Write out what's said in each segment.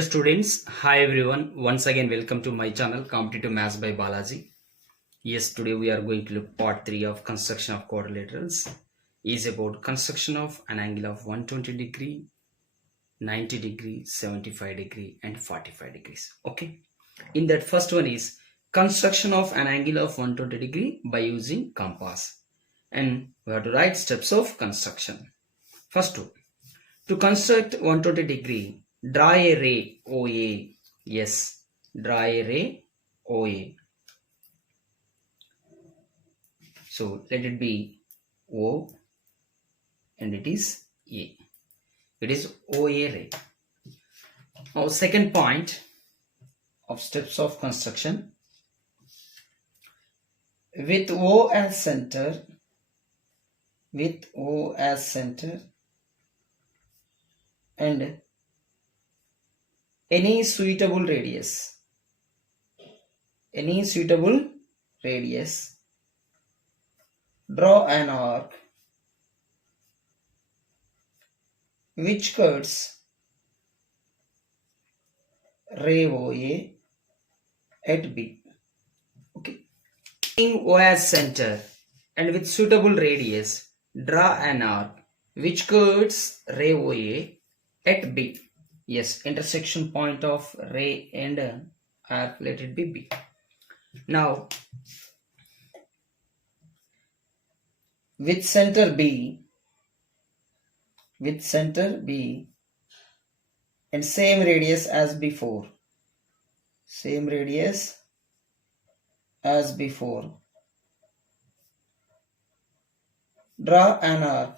Hello students, hi everyone. Once again welcome to my channel Competitive Maths by Balaji. Yes, today we are going to look part 3 of construction of quadrilaterals. Is about construction of an angle of 120 degree, 90 degree, 75 degree and 45 degrees. Okay. In that first one is construction of an angle of 120 degree by using compass. And we have to write steps of construction. First two. To construct 120 degree, draw a ray OA. Yes, draw a ray OA. So let it be O and it is A. It is OA ray. Now second point of steps of construction. With O as center, and any suitable radius, draw an arc which cuts ray OA at B. Okay. Taking O as center and with suitable radius, draw an arc which cuts ray OA at B. Yes, intersection point of ray and arc, let it be B. Now, with center B and same radius as before, draw an arc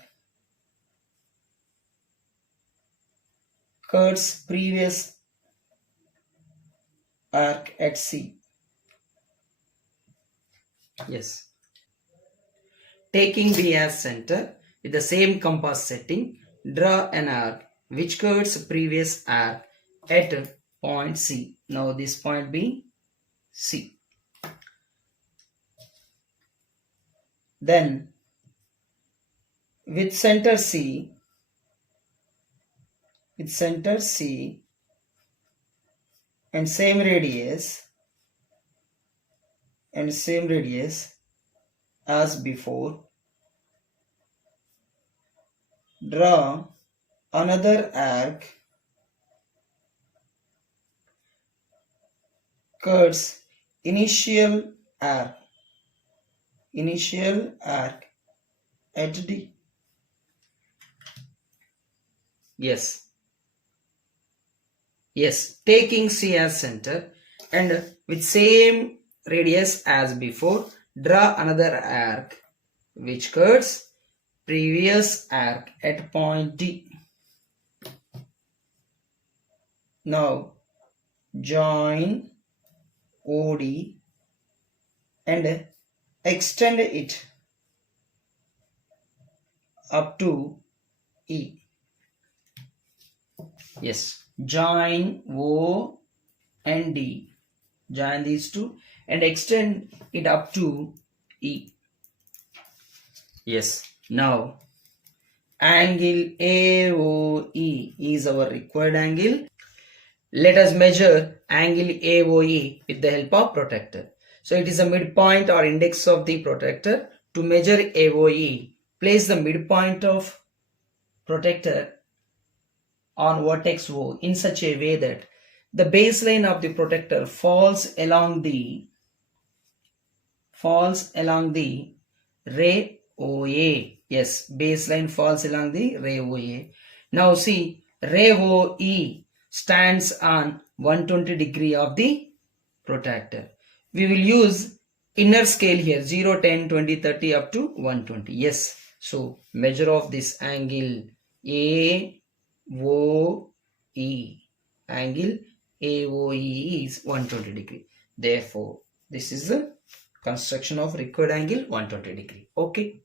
cuts previous arc at C. Yes. Taking B as center with the same compass setting, draw an arc which cuts previous arc at point C. Now this point be C. Then with center C and same radius as before, draw another arc cuts initial arc at D. Yes, taking C as center and with same radius as before, draw another arc which cuts previous arc at point D. Now join OD and extend it up to E. Yes, join O and D, join these two and extend it up to E. Yes, now angle AOE is our required angle. Let us measure angle AOE with the help of protractor. So it is a midpoint or index of the protractor. To measure AOE, place the midpoint of protractor on vertex O in such a way that the baseline of the protractor falls along the ray OA. Yes, baseline falls along the ray OA. Now see, ray OE stands on 120 degree of the protractor. We will use inner scale here, 0, 10, 20, 30 up to 120. Yes, so measure of this angle AOE. Angle AOE is 120 degree. Therefore, this is the construction of required angle 120 degree. Okay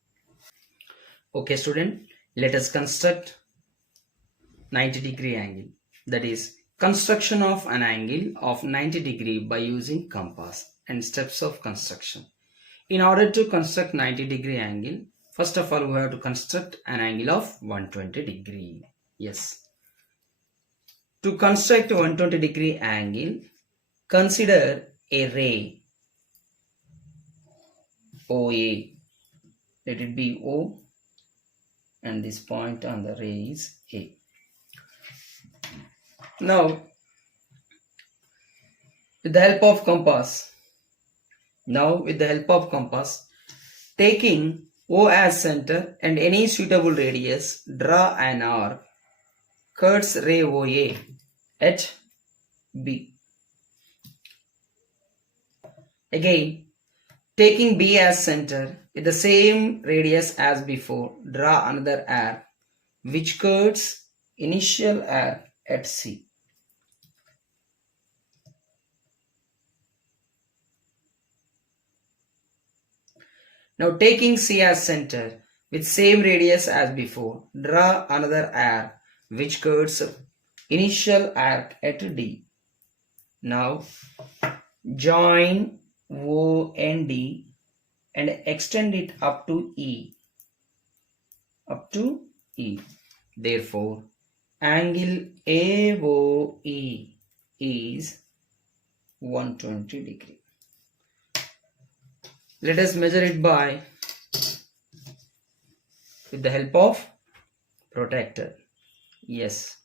student, let us construct 90 degree angle. That is construction of an angle of 90 degree by using compass and steps of construction. In order to construct 90 degree angle, first of all we have to construct an angle of 120 degree. Yes. To construct a 120-degree angle, consider a ray OA. Let it be O, and this point on the ray is A. Now, with the help of compass, taking O as center and any suitable radius, draw an arc, cuts ray OA at B. Again, taking B as center with the same radius as before, draw another arc which cuts initial arc at C. Now taking C as center with same radius as before, draw another arc which cuts initial arc at D. Now join O and D and extend it up to E. Therefore, angle AOE is 120 degree. Let us measure it with the help of protractor. Yes.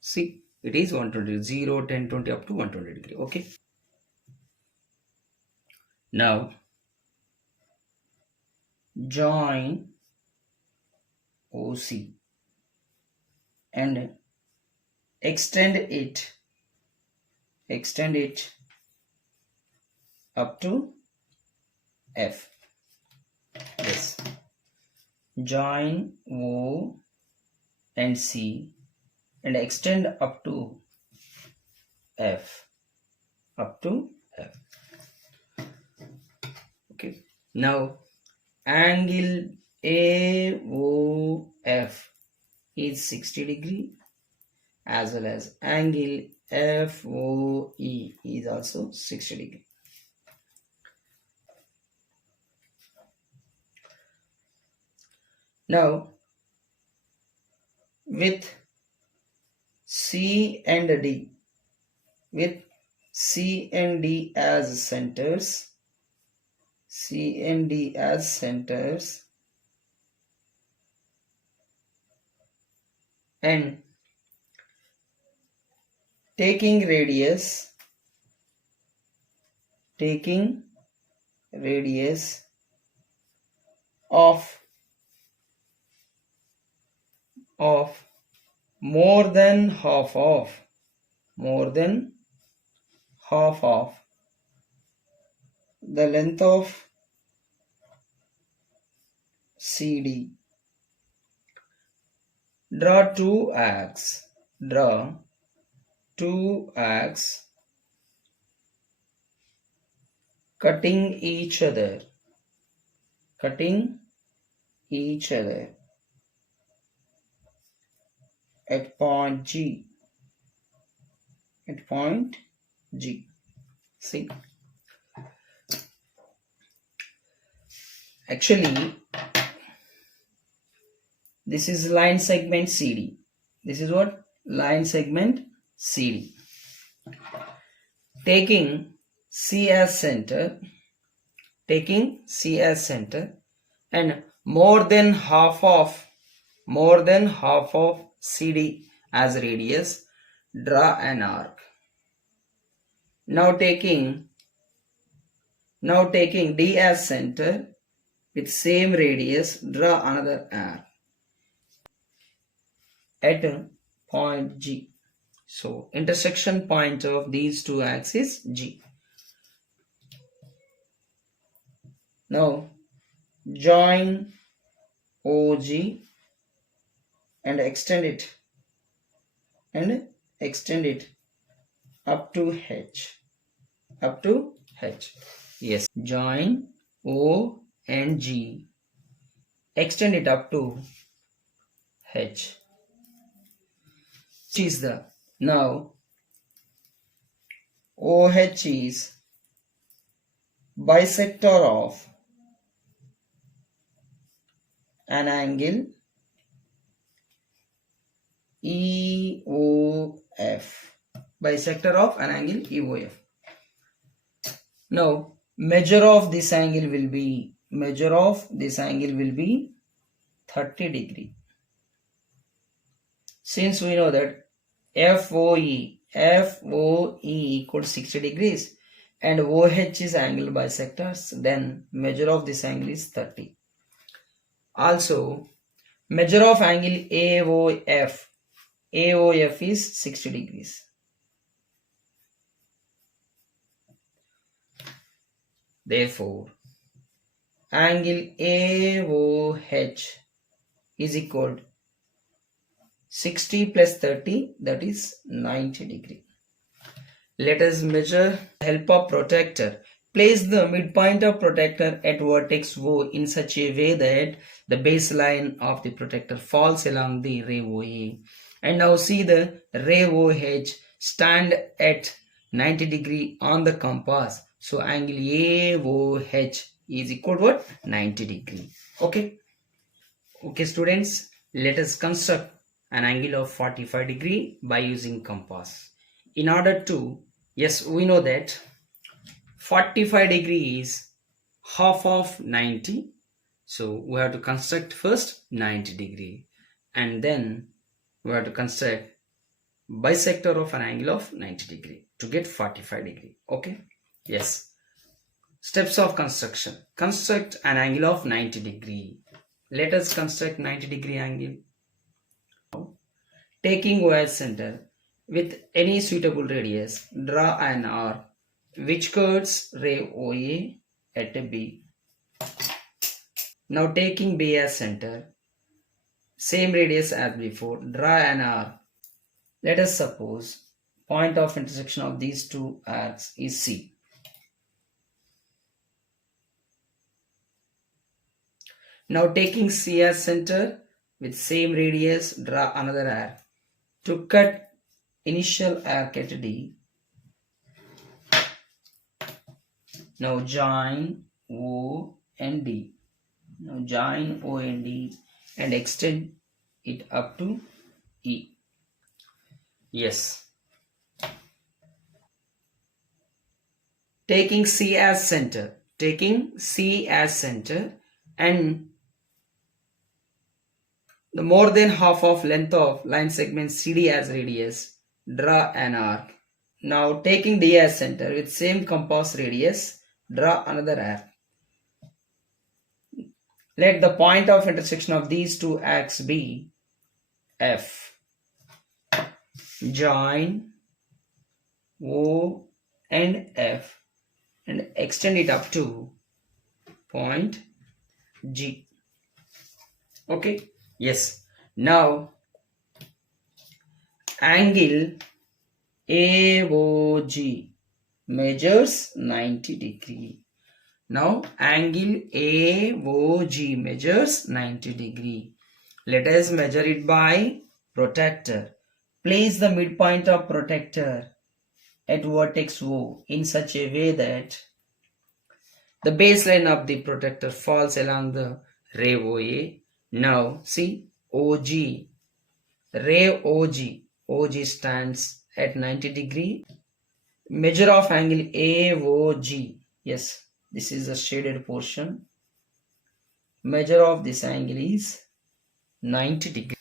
See, it is 120, 0, 10, 20 up to 120 degree. Okay. Now, join OC and extend it up to F. Yes. Join O and C and extend up to F. Okay. Now, angle AOF is 60 degree as well as angle FOE is also 60 degree. Now, with C and D as centers, and taking radius of more than half of the length of CD. Draw two arcs cutting each other at point G. See, actually this is line segment CD. This is what? Line segment CD. Taking C as center and more than half of CD as radius, draw an arc. Now taking D as center with same radius, draw another arc at point G. So intersection point of these two arcs is G. Now join OG and extend it up to H. Yes, join O and G, extend it up to H. Now OH is bisector of an angle EOF Bisector of an angle EOF. Now measure of this angle will be 30 degree. Since we know that FOE equals 60 degrees and OH is angle bisectors, then measure of this angle is 30. Also measure of angle AOF is 60 degrees. Therefore angle AOH is equal to 60 plus 30, that is 90 degree. Let us measure help of protractor. Place the midpoint of protractor at vertex O in such a way that the baseline of the protractor falls along the ray OA. And now see the ray OH stand at 90 degree on the compass. So angle AOH is equal to what? 90 degree. Okay students, let us construct an angle of 45 degree by using compass. In order to, yes, we know that 45 degree is half of 90. So we have to construct first 90 degree and then we have to construct bisector of an angle of 90 degree to get 45 degree. Okay. Yes. Steps of construction. Construct an angle of 90 degree. Let us construct 90 degree angle. Taking O as center with any suitable radius, draw an arc which cuts ray OA at B. Now taking B as center, same radius as before, draw an arc. Let us suppose point of intersection of these two arcs is C. Now taking C as center with same radius, draw another arc to cut initial arc at D. Now join O and D. Now join O and D and extend it up to E. Yes. Taking C as center and the more than half of length of line segment CD as radius, draw an arc. Now taking D as center with same compass radius, draw another arc. Let the point of intersection of these two arcs be F. Join O and F and extend it up to point G. Okay. Yes. Now angle AOG measures 90 degree. Now angle AOG measures 90 degree. Let us measure it by protractor. Place the midpoint of protractor at vertex O in such a way that the baseline of the protractor falls along the ray OA. Now see OG, ray OG stands at 90 degree. Measure of angle AOG. Yes, this is a shaded portion. Measure of this angle is 90 degree.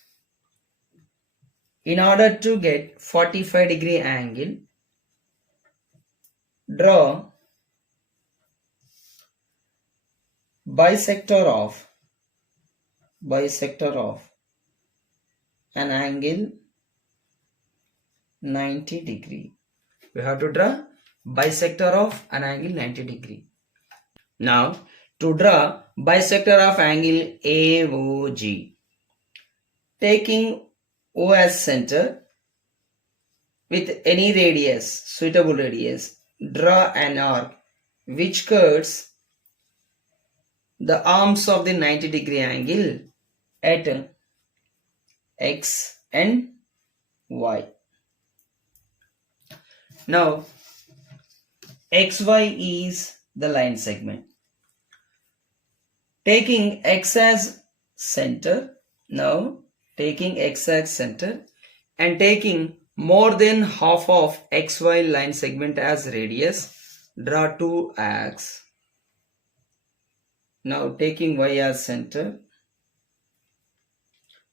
In order to get 45 degree angle, draw bisector of an angle 90 degree. We have to draw bisector of an angle 90 degree. Now to draw bisector of angle AOG, taking O as center with any radius, suitable radius, draw an arc which cuts the arms of the 90 degree angle at X and Y. Now XY is the line segment. Taking X as center, now taking X as center and taking more than half of XY line segment as radius, draw two arcs. Now taking Y as center.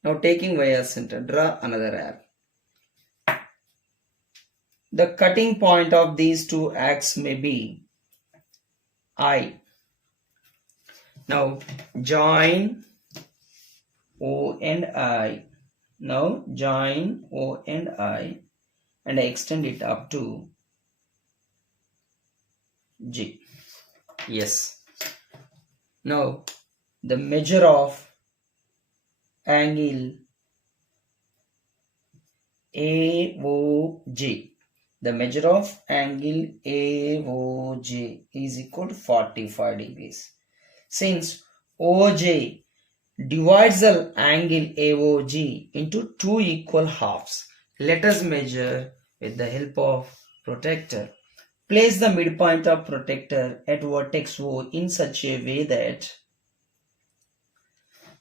Draw another arc. The cutting point of these two arcs may be I. Now join O and I. Now join O and I and extend it up to G. Yes. Now the measure of angle AOJ. The measure of angle AOJ is equal to 45 degrees. Since OJ divides the angle AOG into two equal halves, let us measure with the help of protractor. Place the midpoint of protractor at vertex O in such a way that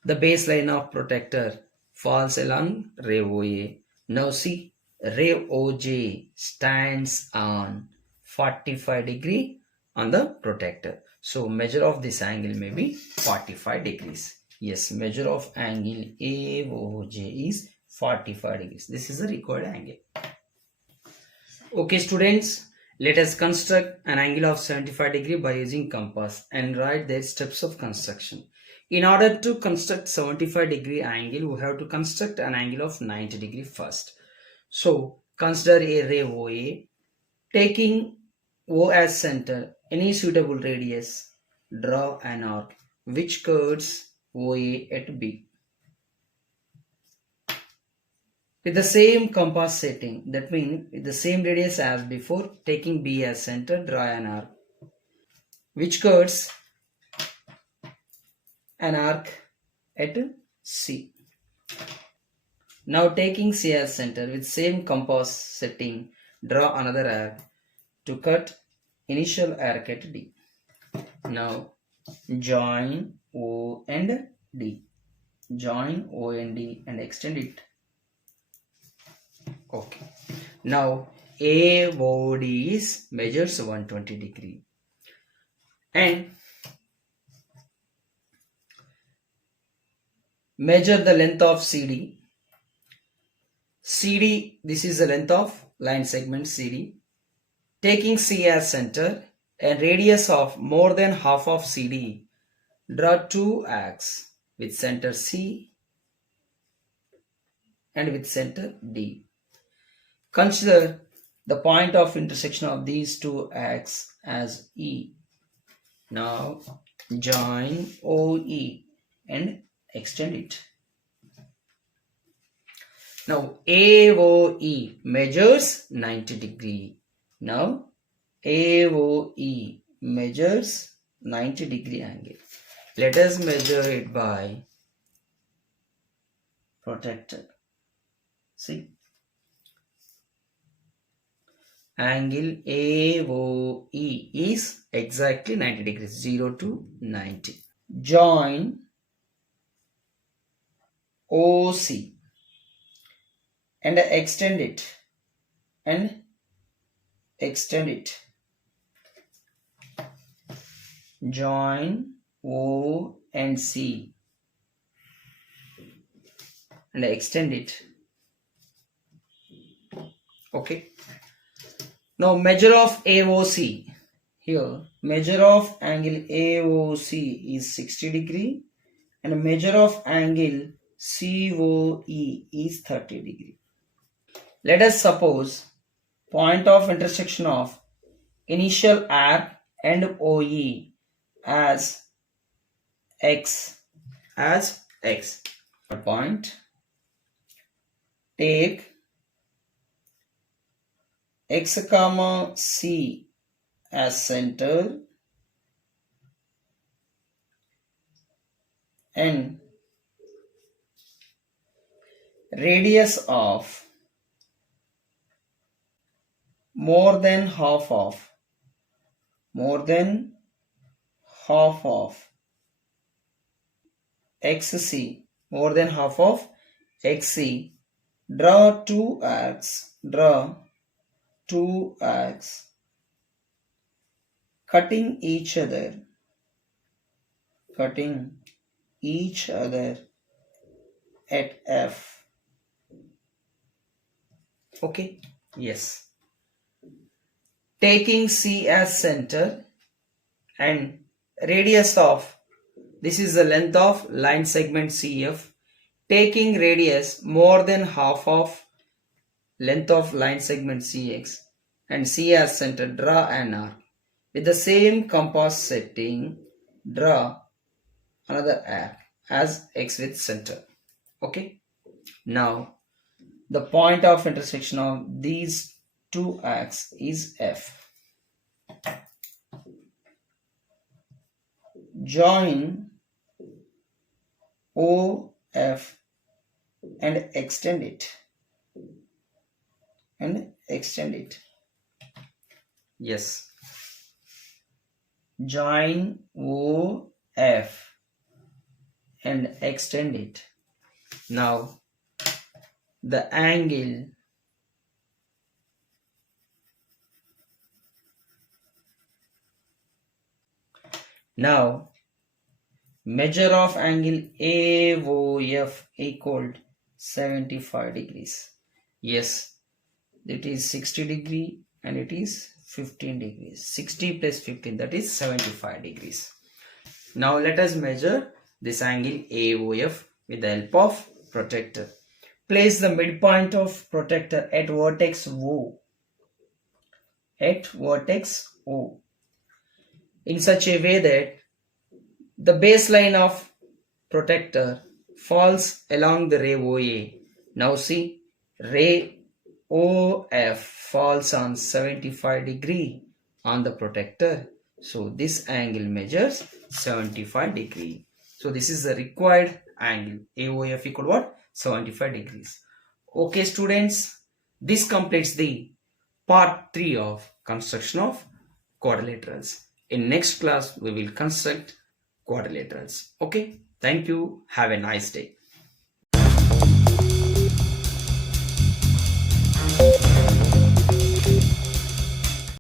the baseline of protractor falls along ray OA. Now see, ray OJ stands on 45 degree on the protractor. So measure of this angle may be 45 degrees. Yes, measure of angle AOJ is 45 degrees. This is the required angle. Okay students, let us construct an angle of 75 degree by using compass and write their steps of construction. In order to construct 75 degree angle, we have to construct an angle of 90 degree first. So consider a ray OA, taking O as center, any suitable radius, draw an arc which cuts OA at B. With the same compass setting, that means with the same radius as before, taking B as center, draw an arc which cuts an arc at C. Now taking C as center with same compass setting, draw another arc to cut initial arc at D. Now join O and D. Join O and D and extend it. Okay. Now AOD measures 120 degree and measure the length of CD. CD, this is the length of line segment CD. Taking C as center and radius of more than half of CD, draw two arcs with center C and with center D. Consider the point of intersection of these two arcs as E. Now join OE and extend it. Now AOE measures 90 degree. Now AOE measures 90 degree angle. Let us measure it by protractor. See, angle AOE is exactly 90 degrees, 0 to 90. Join OC and extend it and extend it. Join O and C and extend it. Okay. Now measure of AOC. Here measure of angle AOC is 60 degree and measure of angle COE is 30 degree. Let us suppose point of intersection of initial arc and OE as X. Point. Take X comma C as center and radius of more than half of XC, more than half of XC, draw two arcs draw two arcs cutting each other at F. Okay, yes. Taking C as center and radius of, this is the length of line segment CF, taking radius more than half of length of line segment CX and C as center, draw an arc. With the same compass setting, draw another arc as X with center. Okay. Now, the point of intersection of these two arcs is F. Join OF and extend it. Yes. Join OF and extend it. Now, the angle measure of angle AOF equaled 75 degrees. Yes, it is 60 degree and it is 15 degrees. 60 plus 15, that is 75 degrees. Now let us measure this angle AOF with the help of protractor. Place the midpoint of protractor at vertex O. In such a way that the baseline of protractor falls along the ray OA. Now see, ray OF falls on 75 degree on the protractor. So this angle measures 75 degree. So this is the required angle. AOF equal what? 75 degrees. Okay students, this completes the part 3 of construction of quadrilaterals. In next class, we will construct quadrilaterals. Okay, thank you. Have a nice day.